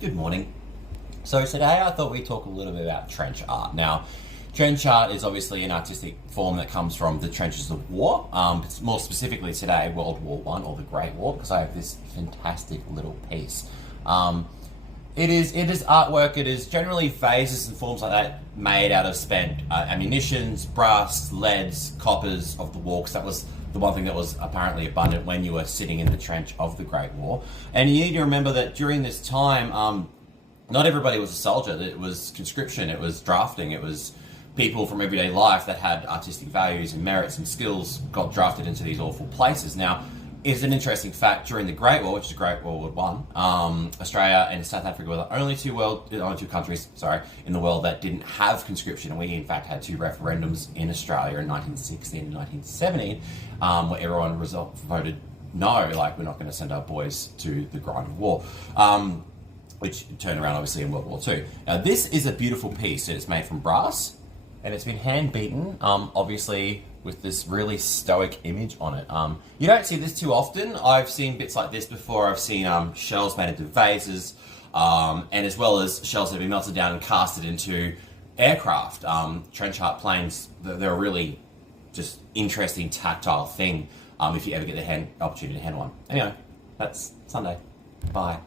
Good morning. So today I thought we'd talk a little bit about trench art. Now, trench art is obviously an artistic form that comes from the trenches of war. More specifically today, World War One or the Great War, because I have this fantastic little piece. It is artwork. It is generally vases and forms like that made out of spent ammunitions, brass, leads, coppers of the war, because that was the one thing that was apparently abundant when you were sitting in the trench of the Great War. And you need to remember that during this time, not everybody was a soldier. It was conscription, it was drafting, it was people from everyday life that had artistic values and merits and skills got drafted into these awful places. Now, it's an interesting fact, during the Great War, which is Great War One, Australia and South Africa were the only two countries, in the world that didn't have conscription. And we, in fact, had two referendums in Australia in 1916 and 1917, where everyone voted no, like, we're not going to send our boys to the grind of war. Which turned around, obviously, in World War Two. Now, this is a beautiful piece. It's made from brass, and it's been hand beaten, obviously, with this really stoic image on it. You don't see this too often. I've seen bits like this before. I've seen shells made into vases, and as well as shells that have been melted down and casted into aircraft. Trench art planes, they're a really just interesting tactile thing if you ever get the opportunity to hand one. Anyway, that's Sunday. Bye.